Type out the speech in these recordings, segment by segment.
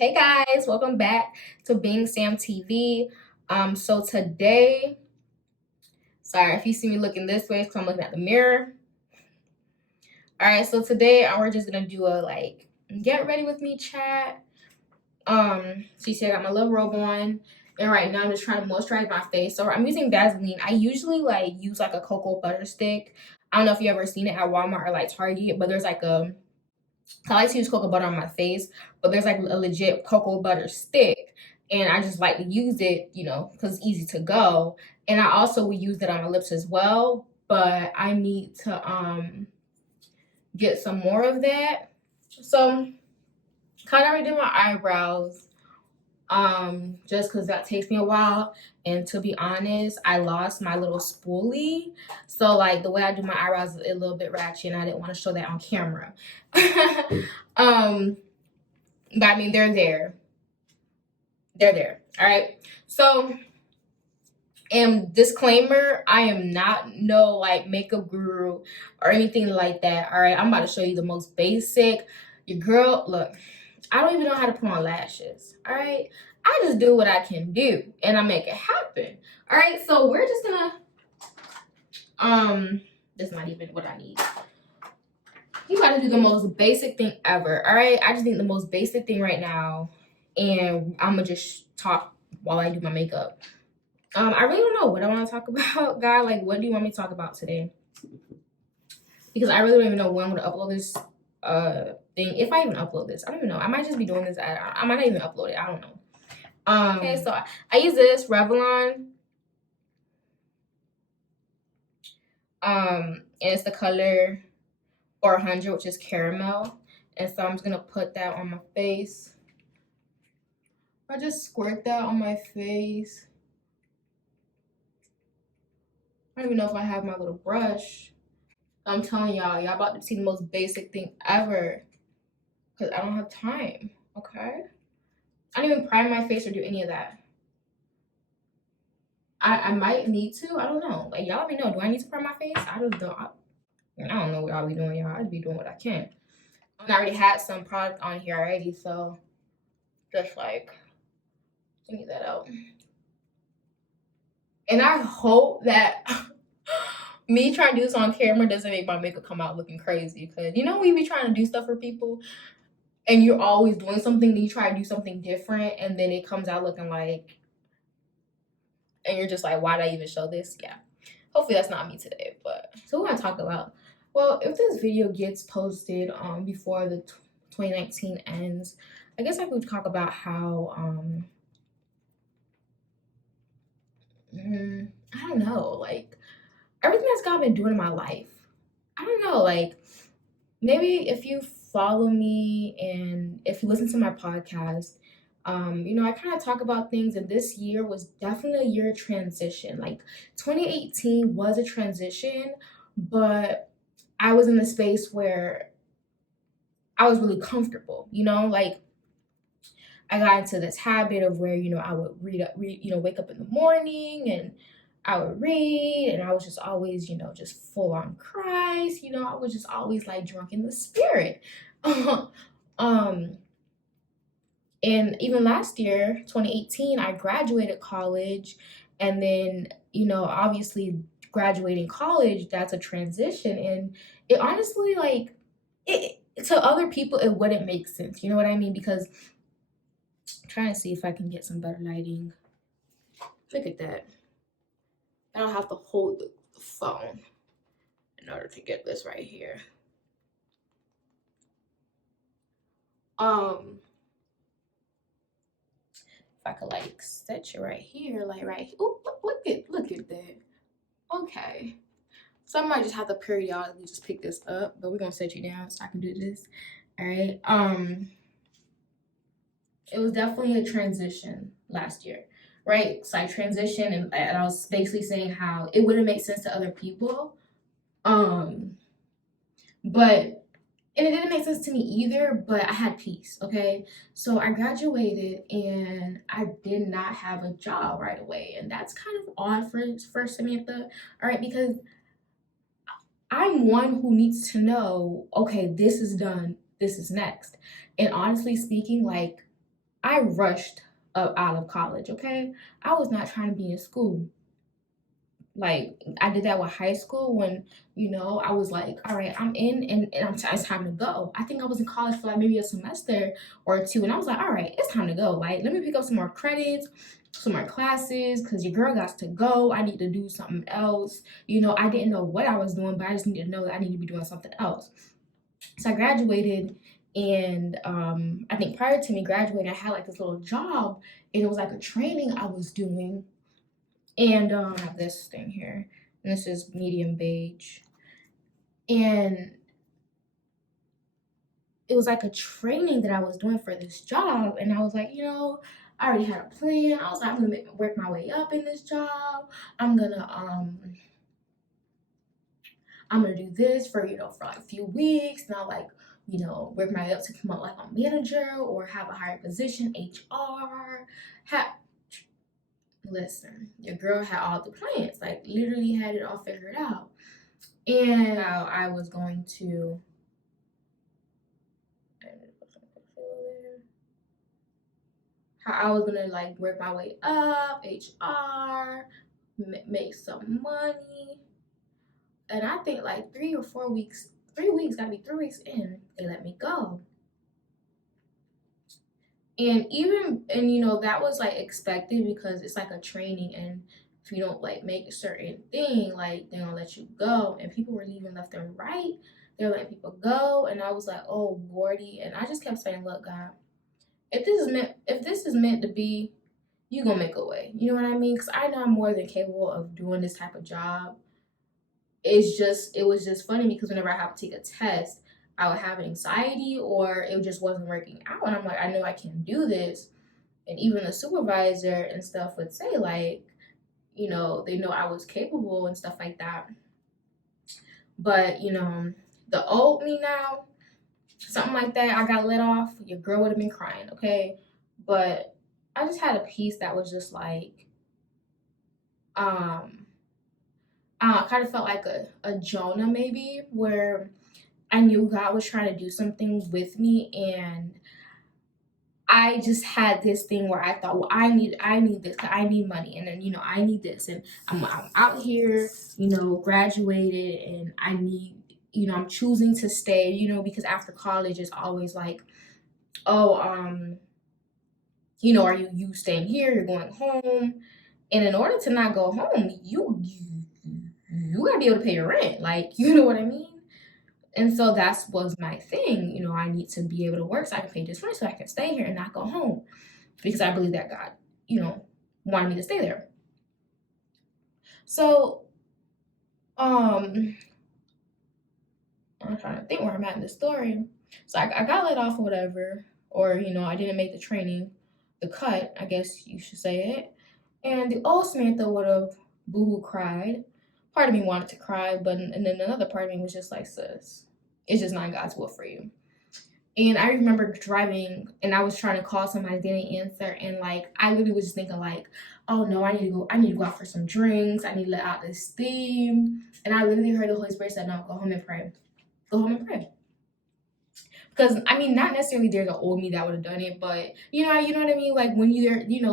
Hey guys, welcome back to Being Sam TV. So today, sorry if you see me looking this way, because I'm looking at the mirror. All right, so today we're just gonna do a get ready with me chat. So you see I got my little robe on, and right now I'm just trying to moisturize my face. So I'm using Vaseline. I usually use a cocoa butter stick. I don't know if you ever seen it at Walmart or Target, but there's I like to use cocoa butter on my face, but there's a legit cocoa butter stick, and I just like to use it, because it's easy to go. And I also will use it on my lips as well, but I need to get some more of that. So, kind of already did my eyebrows, just because that takes me a while. And to be honest, I lost my little spoolie, so the way I do my eyebrows is a little bit ratchet, and I didn't want to show that on camera. um But I mean, they're there. They're there. All right. So, and disclaimer, I am not no makeup guru or anything like that. All right. I'm about to show you the most basic. Your girl, look, I don't even know how to put on lashes. All right. I just do what I can do and I make it happen. All right. So we're just gonna that's not even what I need. You gotta do the most basic thing ever. All right. I just think the most basic thing right now, and I'm gonna just talk while I do my makeup. I really don't know what I want to talk about, guy. What do you want me to talk about today? Because I really don't even know when I'm gonna upload this thing. If I even upload this, I don't even know. I might just be doing this. I might not even upload it. I don't know. Okay, so I use this Revlon. And it's the color 400, which is caramel. And so I'm just gonna put that on my face. I just squirt that on my face. I don't even know if I have my little brush. I'm telling y'all about to see the most basic thing ever. Because I don't have time, okay? I don't even prime my face or do any of that. I might need to. I don't know. Y'all let me know. Do I need to prime my face? I just don't. I don't know what I'll be doing, y'all. I'd be doing what I can. I already had some product on here already, so just need that out. And I hope that me trying to do this on camera doesn't make my makeup come out looking crazy. Because we be trying to do stuff for people and you're always doing something, then you try to do something different and then it comes out looking and you're just like, why did I even show this? Yeah. Hopefully that's not me today. But so we're gonna talk about, well, if this video gets posted before the 2019 ends, I guess I could talk about how I don't know, everything that's God been doing in my life. I don't know, maybe if you follow me and if you listen to my podcast, I kind of talk about things, and this year was definitely a year of transition. 2018 was a transition, but I was in the space where I was really comfortable, I got into this habit of where, I would wake up in the morning and I would read, and I was just always, just full on Christ. I was just always drunk in the spirit. um, and even last year, 2018, I graduated college, and then, obviously graduating college, that's a transition. And it honestly, it to other people, it wouldn't make sense. You know what I mean? Because I'm trying to see if I can get some better lighting. Look at that. I don't have to hold the phone in order to get this right here. If I could set you right here, right here. Oh, look at that. Okay. So I might just have to periodically just pick this up, but we're gonna set you down so I can do this. All right. It was definitely a transition last year, right? So I transitioned, and I was basically saying how it wouldn't make sense to other people. But and it didn't make sense to me either, but I had peace, okay? So I graduated and I did not have a job right away. And that's kind of odd for Samantha, all right? Because I'm one who needs to know, okay, this is done, this is next. And honestly speaking, I rushed up out of college, okay? I was not trying to be in school. Like, I did that with high school when, I was like, all right, I'm in and it's time to go. I think I was in college for like maybe a semester or two. And I was like, all right, it's time to go. Like, let me pick up some more credits, some more classes, because your girl got to go. I need to do something else. I didn't know what I was doing, but I just needed to know that I need to be doing something else. So I graduated, and I think prior to me graduating, I had like this little job, and it was like a training I was doing. And I have this thing here, and this is medium beige. And it was like a training that I was doing for this job, and I was like, I already had a plan. I was like, I'm gonna work my way up in this job. I'm gonna do this for for like a few weeks. Now, like, work my way up to come up like a manager or have a higher position, HR. Listen, your girl had all the plans, like literally had it all figured out. And how I was going to like work my way up, HR, make some money. And I think like 3 weeks, gotta be 3 weeks in, they let me go. And that was like expected because it's like a training, and if you don't like make a certain thing, like they're gonna let you go. And people were leaving left and right. They're letting people go, and I was like, oh lordy. And I just kept saying, look, God, if this is meant to be, you gonna make a way. You know what I mean? Because I know I'm more than capable of doing this type of job. It was just funny because whenever I have to take a test, I would have anxiety or it just wasn't working out. And I'm like, I know I can do this. And even the supervisor and stuff would say, like, they know I was capable and stuff like that. But, the old me now, something like that, I got let off, your girl would have been crying, okay? But I just had a piece that was just like, I kind of felt like a Jonah maybe, where I knew God was trying to do something with me, and I just had this thing where I thought, well, I need this, I need money, and then I need this, and I'm out here, graduated, and I need, I'm choosing to stay, because after college it's always like, oh, are you staying here? You're going home, and in order to not go home, you gotta be able to pay your rent, like, you know what I mean? And so that was my thing. I need to be able to work so I can pay this rent so I can stay here and not go home, because I believe that God, wanted me to stay there. So, I'm trying to think where I'm at in the story. So I got laid off or whatever, or I didn't make the training, the cut, I guess you should say it. And the old Samantha would have boohoo cried. Part of me wanted to cry, but and then another part of me was just like, sis, it's just not God's will for you. And I remember driving, and I was trying to call somebody, they didn't answer, and like I literally was just thinking like, oh no, I need to go out for some drinks, I need to let out this steam. And I literally heard the Holy Spirit say, no, go home and pray. Go home and pray. Because I mean, not necessarily there's an old me that would have done it, but you know what I mean. Like when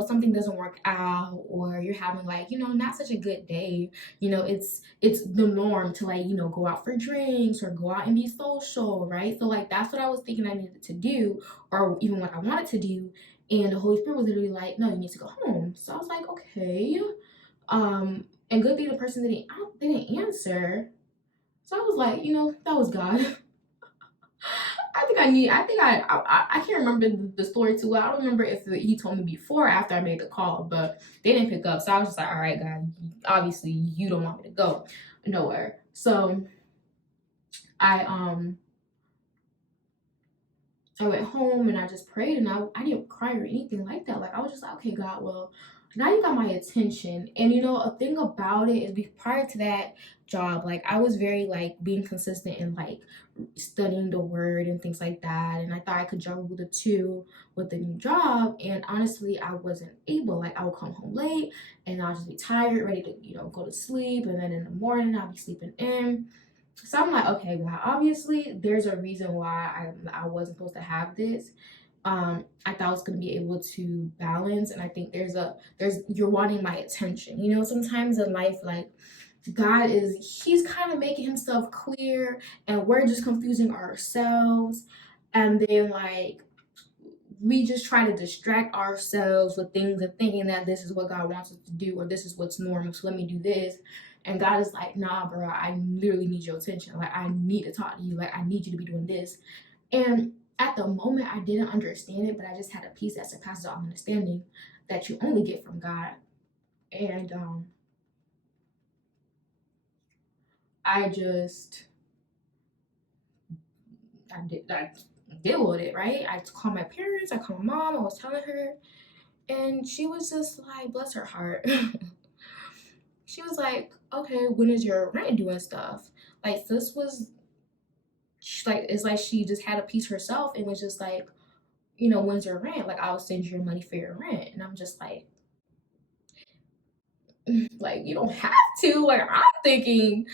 something doesn't work out, or you're having like not such a good day. It's the norm to like go out for drinks or go out and be social, right? So like that's what I was thinking I needed to do, or even what I wanted to do. And the Holy Spirit was literally like, no, you need to go home. So I was like, okay, and good thing the person didn't answer. So I was like, that was God. I can't remember the story too well. I don't remember if he told me before or after I made the call, but they didn't pick up. So I was just like, all right, God, obviously you don't want me to go nowhere. So I went home and I just prayed, and I didn't cry or anything like that. Like I was just like, okay, God, well, now you got my attention. And a thing about it is, prior to that job, like I was very like being consistent and like studying the word and things like that, and I thought I could juggle the two with the new job. And honestly, I wasn't able. Like I would come home late and I'll just be tired, ready to go to sleep, and then in the morning I'll be sleeping in. So I'm like, okay, God, obviously there's a reason why I wasn't supposed to have this. I thought I was gonna be able to balance, and I think you're wanting my attention. You know, sometimes in life, like he's kind of making himself clear, and we're just confusing ourselves, and then like we just try to distract ourselves with things and thinking that this is what God wants us to do or this is what's normal. So let me do this. And God is like, nah, bro, I literally need your attention. Like, I need to talk to you. Like, I need you to be doing this. And at the moment, I didn't understand it, but I just had a peace that surpasses all understanding that you only get from God. And I deal with it, right? I called my parents, I called my mom, I was telling her, and she was just like, bless her heart. She was like, okay, when is your rent due and stuff? Like, this was, like, it's like she just had a piece herself and was just like, you know, when's your rent? Like, I'll send you your money for your rent. And I'm just like, you don't have to. Like, I'm thinking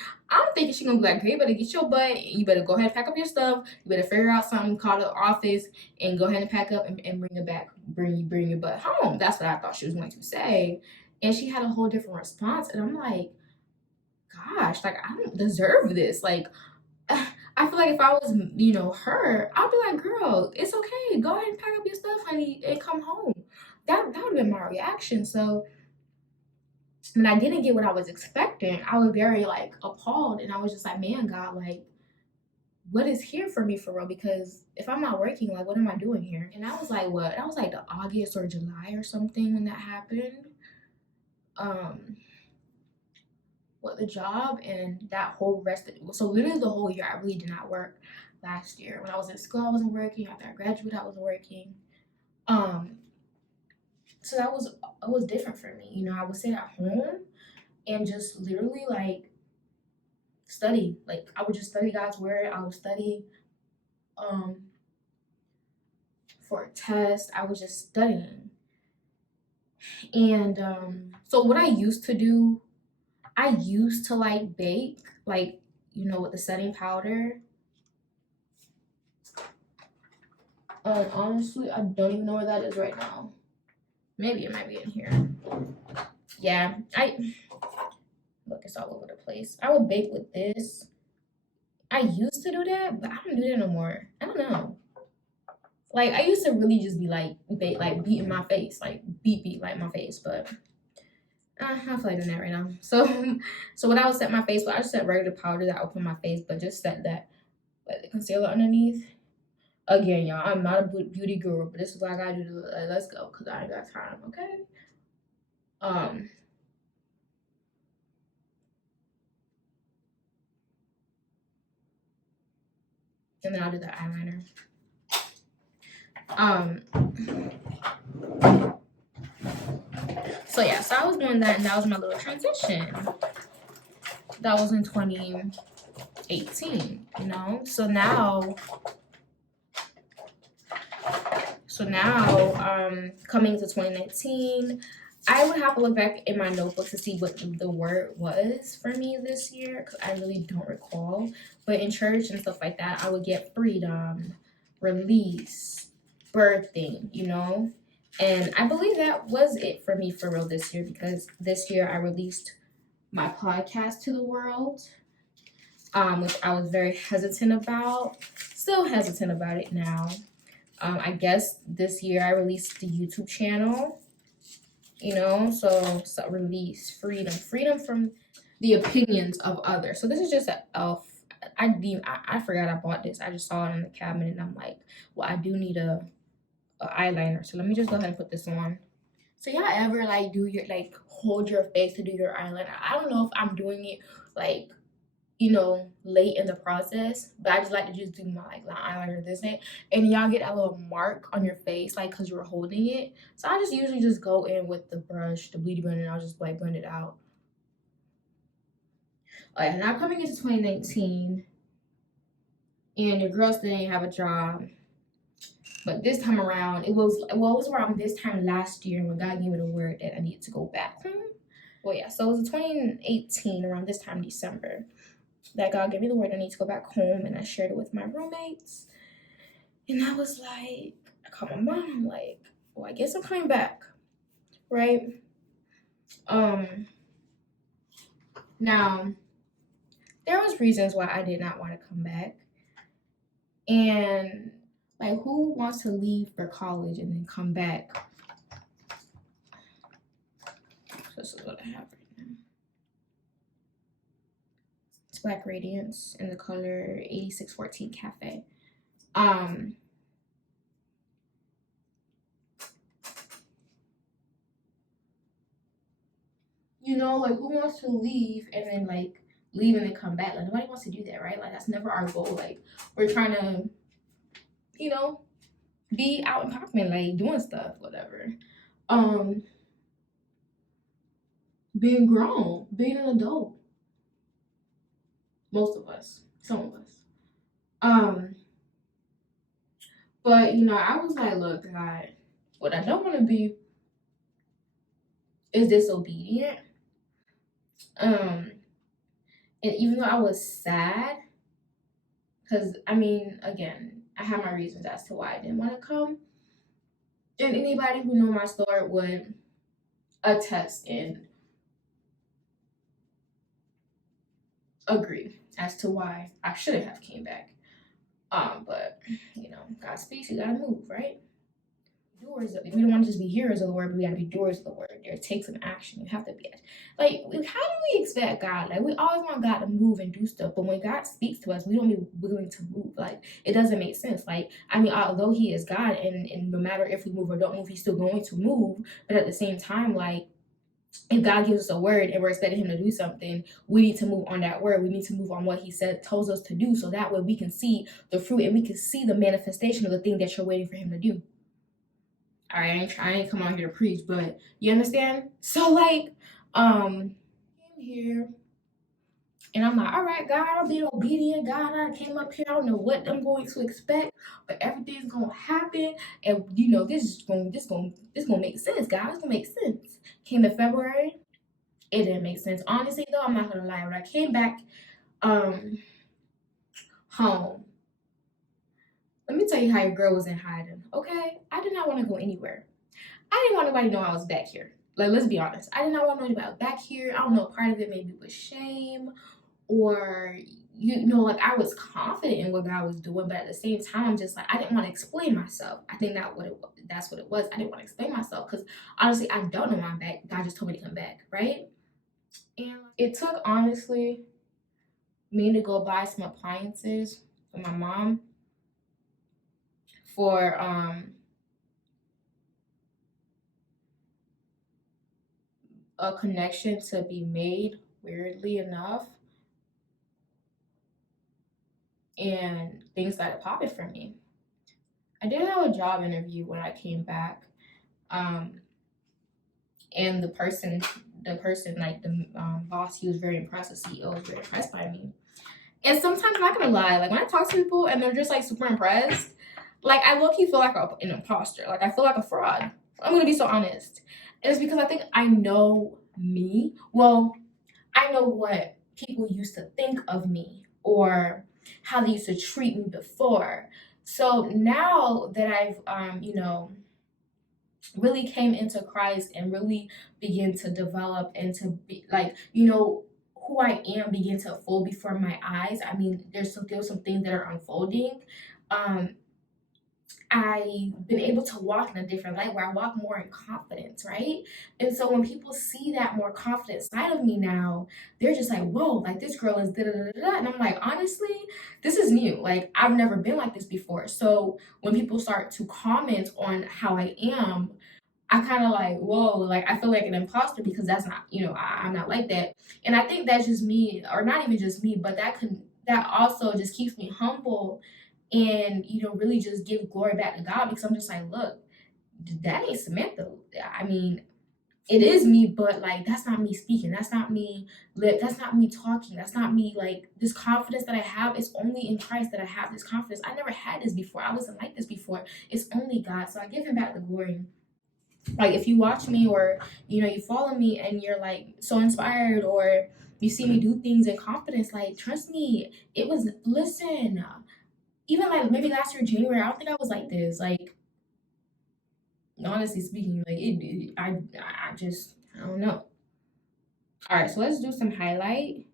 she gonna be like, hey, you better get your butt. You better go ahead and pack up your stuff. You better figure out something, call the office, and go ahead and pack up and bring it back. Bring your butt home. That's what I thought she was going to say. And she had a whole different response. And I'm like, gosh, like, I don't deserve this. Like, I feel like if I was, you know, her, I'd be like, girl, it's okay. Go ahead and pack up your stuff, honey, and come home. That would have been my reaction. So when I didn't get what I was expecting, I was very like appalled, and I was just like, man, God, like, what is here for me for real? Because if I'm not working, like, what am I doing here? And I was like, what? That was like the August or July or something when that happened. The job and that whole so literally the whole year I really did not work last year. When I was in school, I wasn't working. After I graduated, I wasn't working. So it was different for me. You know, I would sit at home and just literally like study. Like, I would just study God's word. I would study for a test. I was just studying. And so what I used to do, I used to like bake, like, you know, with the setting powder. Honestly, I don't even know where that is right now. Maybe it might be in here. Yeah, look, it's all over the place. I would bake with this. I used to do that, but I don't do that no more. I don't know. Like, I used to really just be like beating my face, like beat like my face, but I feel like doing that right now. So what I would set my face with, I just set regular powder that I would put on my face, but just set that the concealer underneath. Again, y'all, I'm not a beauty guru, but this is what I gotta do. Let's go, cause I ain't got time. Okay. And then I'll do the eyeliner. So yeah, so I was doing that, and that was my little transition. That was in 2018, you know. So now, coming to 2019, I would have to look back in my notebook to see what the word was for me this year, because I really don't recall. But in church and stuff like that, I would get freedom, release, birthing, you know. And I believe that was it for me for real this year, because this year I released my podcast to the world, which I was very hesitant about. Still hesitant about it now. I guess this year I released the YouTube channel, you know, so release, freedom from the opinions of others. So this is just I forgot I bought this. I just saw it in the cabinet, and I'm like, well, I do need a eyeliner, so let me just go ahead and put this on. So y'all ever like hold your face to do your eyeliner? I don't know if I'm doing it like, you know, late in the process, but I just like to just do my eyeliner this way, and y'all get a little mark on your face like because you were holding it. So I just usually just go in with the brush, the Beauty Blender, and I'll just like blend it out. All right, now coming into 2019, and your girl still didn't have a job. But this time around, it was around this time last year when God gave me the word that I needed to go back home. Well, yeah, so it was 2018, around this time, December, that God gave me the word I need to go back home, and I shared it with my roommates. And I was like, called my mom. I'm like, well, I guess I'm coming back, right? Now, there was reasons why I did not want to come back. And like, who wants to leave for college and then come back? This is what I have right now. It's Black Radiance in the color 8614 Cafe. You know, like, who wants to leave and then like leave and then come back? Like, nobody wants to do that, right? Like, that's never our goal. Like, we're trying to, you know, be out and popping, like doing stuff, whatever. Being grown, being an adult. Most of us, some of us. But you know, I was like, look, God, what I don't want to be is disobedient. And even though I was sad, because I mean, again, I have my reasons as to why I didn't want to come. And anybody who know my story would attest and agree as to why I shouldn't have came back. But you know, God speaks, you gotta move, right? Doers of, we don't want to just be hearers of the word, but we gotta be doers of the word. There, take some action. You have to be like, how do we expect God? Like, we always want God to move and do stuff, but when God speaks to us, we don't be willing to move. Like, it doesn't make sense. Like, I mean, although He is God, and no matter if we move or don't move, He's still going to move. But at the same time, like, if God gives us a word and we're expecting Him to do something, we need to move on that word. We need to move on what He said, tells us to do, so that way we can see the fruit and we can see the manifestation of the thing that you're waiting for Him to do. All right, I ain't come on here to preach, but you understand? So like, I'm here and I'm like, all right, God, I'm being obedient. God, I came up here. I don't know what I'm going to expect, but everything's gonna happen. And you know, this gonna make sense, God. It's gonna make sense. Came in February, it didn't make sense. Honestly, though, I'm not gonna lie. When I came back, home, let me tell you how your girl was in hiding. Okay, I did not want to go anywhere. I didn't want nobody to know I was back here. Like, let's be honest. I did not want anybody back here. I don't know, part of it maybe was shame, or you know, like, I was confident in what God was doing, but at the same time, just like, I didn't want to explain myself. I think that's what it was. I didn't want to explain myself because honestly, I don't know why I'm back. God just told me to come back, right? And it took, honestly, me to go buy some appliances for my mom for a connection to be made, weirdly enough, and things started popping for me. I did have a job interview when I came back, and the person, like the boss, he was very impressed. The CEO was very impressed by me. And sometimes I'm not gonna lie, like when I talk to people and they're just like super impressed, like I low-key feel like an imposter. Like I feel like a fraud. I'm gonna be so honest. And it's because I think I know me. Well, I know what people used to think of me or how they used to treat me before. So now that I've you know, really came into Christ and really begin to develop and to be like, you know, who I am begin to unfold before my eyes. I mean, there's some things that are unfolding. I've been able to walk in a different light where I walk more in confidence, right? And so when people see that more confident side of me now, they're just like, whoa, like this girl is da da da da. And I'm like, honestly, this is new. Like, I've never been like this before. So when people start to comment on how I am, I kind of like, whoa, like I feel like an imposter because that's not, you know, I'm not like that. And I think that's just me, or not even just me, but that also just keeps me humble and, you know, really just give glory back to God because I'm just like, look, that ain't Samantha. I mean, it is me, but like that's not me speaking. That's not me that's not me talking. That's not me, like, this confidence that I have is only in Christ that I have this confidence. I never had this before. I wasn't like this before. It's only God. So I give him back the glory. Like, if you watch me or, you know, you follow me and you're like so inspired, or you see me do things in confidence, like, trust me, it was, listen, even like maybe last year January, I don't think I was like this. Like, Honestly speaking, like I don't know. All right, so let's do some highlight.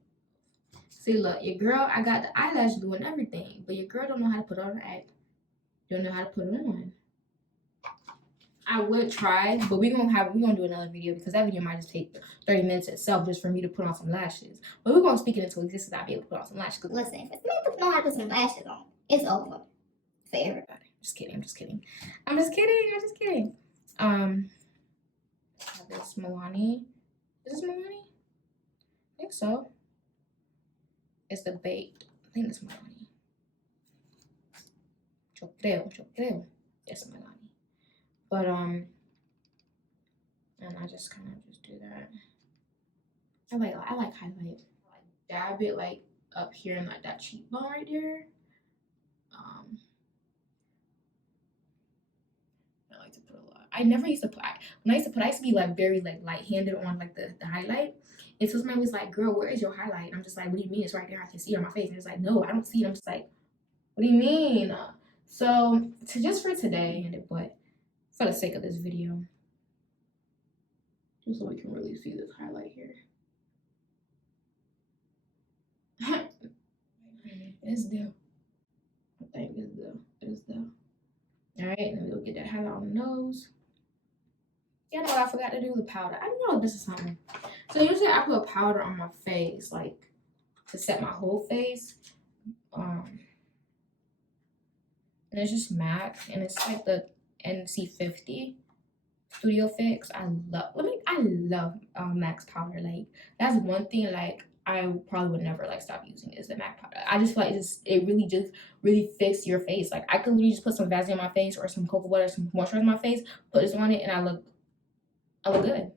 See, look, your girl, I got the eyelash glue and everything, but your girl don't know how to put on her act. Don't know how to put it on. I would try, but we're gonna do another video because that video might just take 30 minutes itself just for me to put on some lashes. But we're gonna speak it into existence. I'll be able to put on some lashes. Listen, if it's meant to know how to put some lashes on, it's over for everybody. Just kidding. I'm just kidding. This Milani. Is this Milani? I think so. It's the bait. I think it's Milani. Yo creo. Yes, Milani. But and I just kind of just do that. I like highlight. I dab it like up here in like that cheekbone right there. I like to put a lot. I never used to put. When I used to be like very like light-handed on like the highlight. And so somebody was like, "Girl, where is your highlight?" And I'm just like, "What do you mean? It's right there. I can see it on my face." And it's like, "No, I don't see it." I'm just like, "What do you mean?" So just for today, but for the sake of this video, just so we can really see this highlight here. It's there. I think it's there. It's there. All right, and then we'll get that highlight on the nose. Yeah, no, I forgot to do the powder. I don't know if this is something. So usually I put powder on my face, like to set my whole face. And it's just MAC, and it's like the NC50 Studio Fix. I love MAC's powder. Like that's one thing like I probably would never like stop using is the MAC powder. I just feel like it really fixes your face. Like I could literally just put some Vaseline on my face or some cocoa butter, some moisturizer on my face, put this on it, and I look good.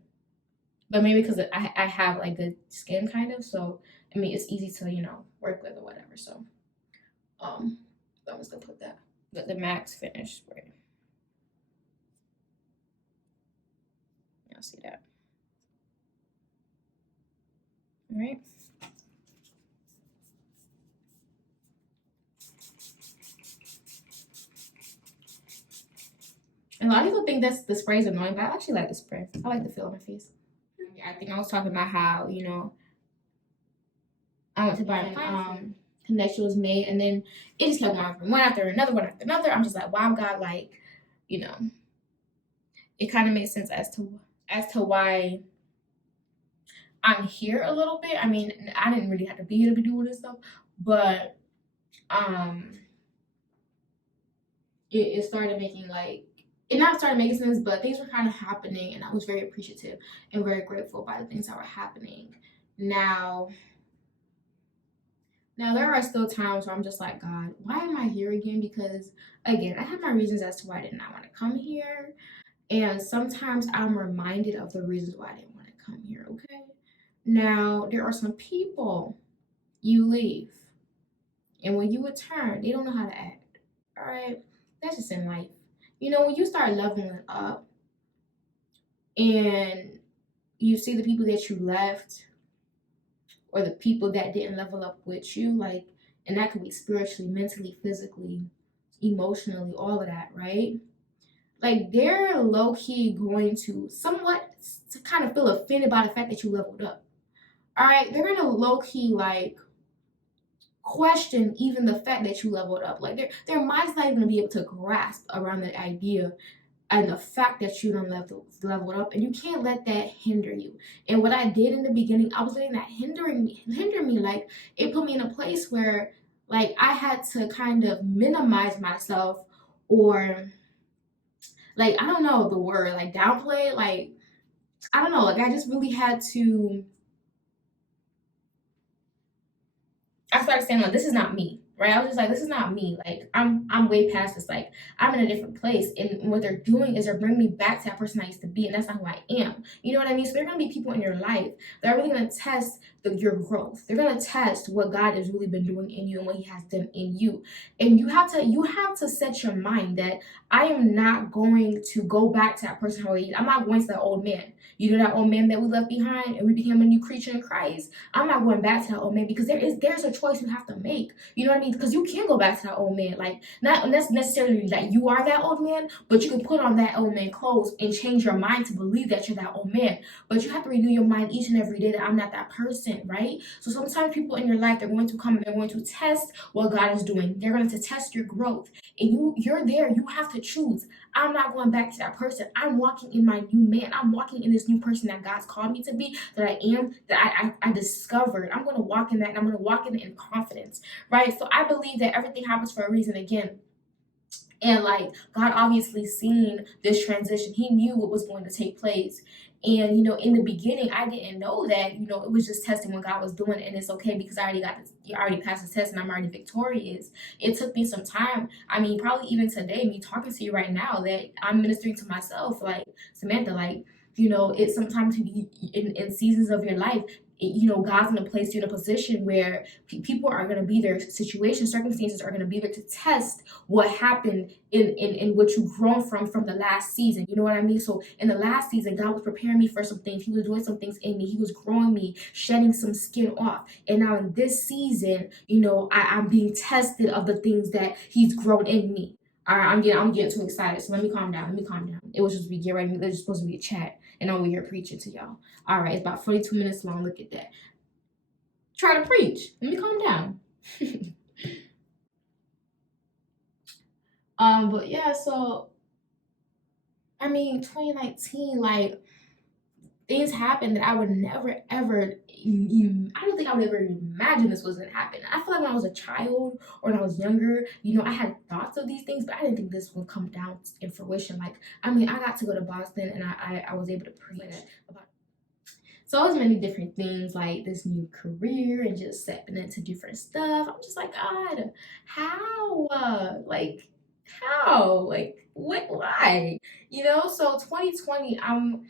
But maybe because I have like good skin kind of, so I mean it's easy to work with or whatever. So I'm just gonna put that the Max Finish spray. Y'all see that? All right. And a lot of people think the spray is annoying, but I actually like the spray. I like the feel on my face. I think I was talking about how, I went to buy connection was made, and then it just kept going from one after another. I'm just like, wow, God, like, it kind of makes sense as to why I'm here a little bit. I mean, I didn't really have to be here to be doing this stuff, but it started making it not started making sense, but things were kind of happening, and I was very appreciative and very grateful by the things that were happening. Now there are still times where I'm just like, God, why am I here again? Because again, I have my reasons as to why I did not want to come here. And sometimes I'm reminded of the reasons why I didn't want to come here, okay? Now, there are some people you leave, and when you return, they don't know how to act, all right? That's just in life. When you start leveling up and you see the people that you left or the people that didn't level up with you, and that could be spiritually, mentally, physically, emotionally, all of that, right? They're low-key going to kind of feel offended by the fact that you leveled up. All right, they're gonna low-key question even the fact that you leveled up. Their mind's not even gonna be able to grasp around the idea and the fact that you done leveled up, and you can't let that hinder you. And what I did in the beginning, I was letting that hinder me. It put me in a place where I had to kind of minimize myself, or I don't know the word, downplay, I don't know, I just really had to. I started saying, this is not me, right? I was just like, this is not me. I'm way past this. I'm in a different place. And what they're doing is they're bringing me back to that person I used to be. And that's not who I am. You know what I mean? So there are going to be people in your life that are really going to test your growth. They're going to test what God has really been doing in you and what he has done in you. And you have to set your mind that I am not going to go back to that person how he is. I'm not going to that old man. That old man that we left behind and we became a new creature in Christ. I'm not going back to that old man because there's a choice you have to make. You know what I mean? because you can go back to that old man. Like, not necessarily that you are that old man, but you can put on that old man clothes and change your mind to believe that you're that old man. But you have to renew your mind each and every day that I'm not that person, right? So sometimes people in your life, they're going to come and they're going to test what God is doing. They're going to test your growth. And you're there. You have to choose. I'm not going back to that person. I'm walking in my new man. I'm walking in this new person that God's called me to be, that I am, that I discovered. I'm going to walk in that, and I'm going to walk in it in confidence, right? So I believe that everything happens for a reason again. And like God obviously seen this transition. He knew what was going to take place. And in the beginning, I didn't know that, it was just testing what God was doing, and it's okay because I already passed the test and I'm already victorious. It took me some time. I mean, probably even today, me talking to you right now, that I'm ministering to myself, like Samantha, like, it's sometimes in seasons of your life, God's going to place you in a position where people are going to be there, situations, circumstances are going to be there to test what happened in what you've grown from the last season. You know what I mean? So in the last season, God was preparing me for some things. He was doing some things in me. He was growing me, shedding some skin off. And now in this season, I'm being tested of the things that He's grown in me. All right, I'm getting too excited. So let me calm down. It was just get ready. It was just supposed to be a chat, and I'm over here preaching to y'all. All right, it's about 42 minutes long. Look at that. Try to preach. Let me calm down. But yeah, so I mean, 2019, like things happened that I would never ever. I don't think I would ever imagine this was gonna happen. I feel like when I was a child or when I was younger, I had thoughts of these things, but I didn't think this would come down in fruition. Like, I mean, I got to go to Boston and I was able to preach about. So it was many different things, like this new career and just stepping into different stuff. I'm just like, God, how? Like, how? Like, what? Why? So 2020, I'm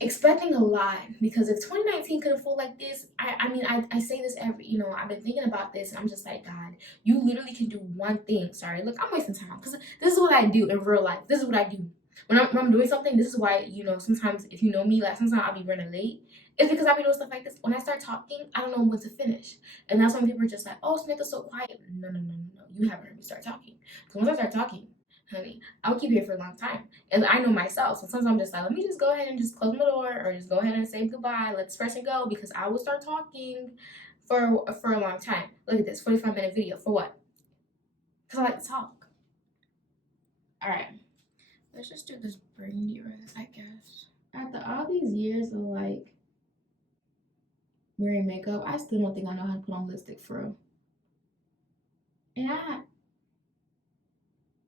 expecting a lot, because if 2019 could have felt like this, I mean, I say this every, I've been thinking about this, and I'm just like, God, you literally can do one thing. Sorry, look, I'm wasting time because this is what I do in real life. This is what I do. When I'm doing something, this is why, sometimes if you know me, like sometimes I'll be running late. It's because I be doing stuff like this. When I start talking, I don't know when to finish. And that's when people are just like, oh, Samantha's so quiet. No. You haven't heard me start talking. Because once I start talking, honey, I'll keep here for a long time. And I know myself. So sometimes I'm just like, let me just go ahead and just close my door, or just go ahead and say goodbye. Let this person go, because I will start talking for a long time. Look at this 45-minute video. For what? Because I like to talk. All right. Let's just do this brain erase, I guess. After all these years of like wearing makeup, I still don't think I know how to put on lipstick for real.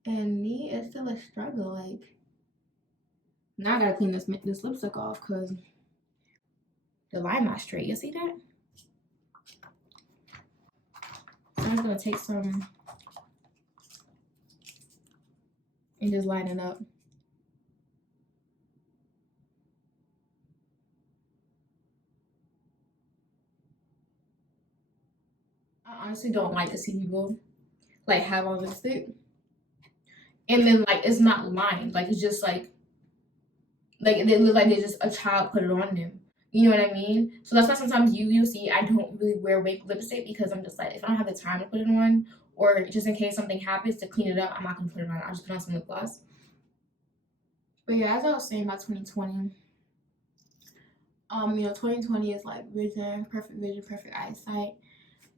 And me, it's still a struggle. Like, now I gotta clean this lipstick off because the line not straight. You see that? So I'm just gonna take some and just line it up. I honestly don't like to see people like have on lipstick and then like it's not lined. Like, it's just like they look like they just a child put it on them. You know what I mean? So that's why sometimes you'll see I don't really wear lipstick, because I'm just like, if I don't have the time to put it on, or just in case something happens to clean it up, I'm not gonna put it on. I'll just put on some lip gloss. But yeah, as I was saying about 2020, 2020 is like vision, perfect eyesight.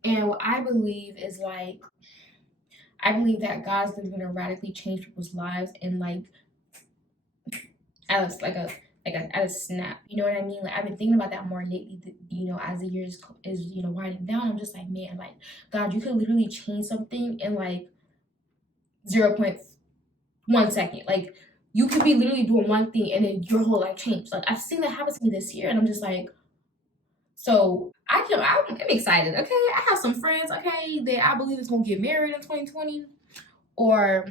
And what I believe is like, I believe that God's gonna radically change people's lives, and like as at a snap. You know what I mean? Like, I've been thinking about that more lately. As the years is winding down, I'm just like, man, like, God, you could literally change something in like 0.1 second. Like, you could be literally doing one thing and then your whole life changed. Like, I've seen that happen to me this year, and I'm just like, so I'm excited. Okay, I have some friends. Okay, that I believe is gonna get married in 2020, or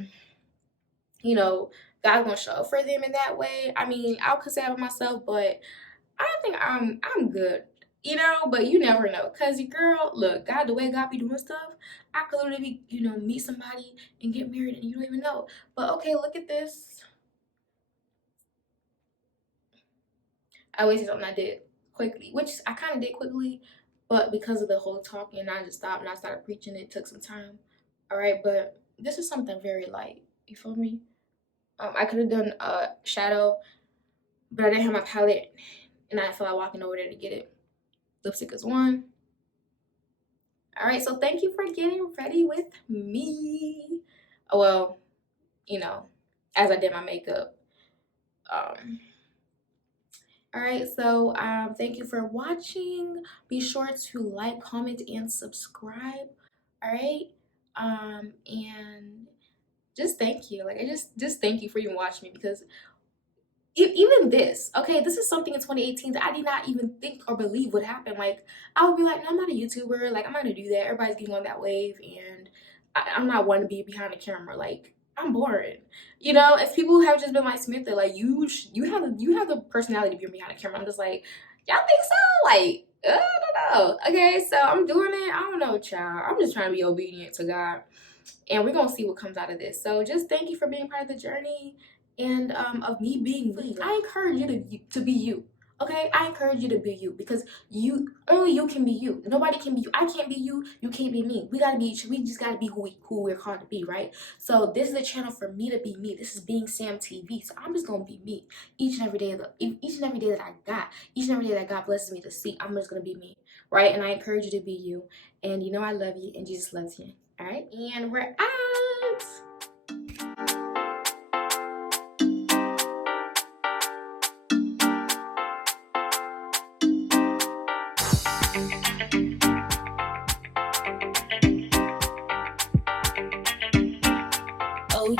God's gonna show up for them in that way. I mean, I could say it myself, but I think I'm good. But you never know. Cause girl, look, God, the way God be doing stuff, I could literally meet somebody and get married and you don't even know. But okay, look at this. I wasted something I did quickly, which I kind of did quickly, but because of the whole talking, I just stopped and I started preaching. It took some time. All right, but this is something very light. You feel me? I could have done a shadow, but I didn't have my palette, and I felt like walking over there to get it. Lipstick is one. All right, so thank you for getting ready with me. Well, you know, as I did my makeup. All right, so thank you for watching. Be sure to like, comment, and subscribe. All right, and just thank you. Like, I just thank you for even watching me, because even this, okay, this is something in 2018 that I did not even think or believe would happen. Like, I would be like, no, I'm not a YouTuber. Like, I'm not gonna do that. Everybody's getting on that wave, and I'm not one to be behind the camera. Like, I'm boring. You know, if people have just been like, Samantha, like, you have the personality to be behind the camera. I'm just like, y'all think so? Like, I don't know. Okay, so I'm doing it. I don't know, child. I'm just trying to be obedient to God, and we're gonna see what comes out of this. So just thank you for being part of the journey, and of me being me. I encourage you to be you. Okay, I encourage you to be you, because only you can be you. Nobody can be you. I can't be you. You can't be me. We just gotta be who we're called to be, right? So this is a channel for me to be me. This is Being Sam TV. So I'm just gonna be me each and every day. Each and every day that I got, each and every day that God blesses me to see, I'm just gonna be me, right? And I encourage you to be you. And you know I love you, and Jesus loves you. All right, and we're out.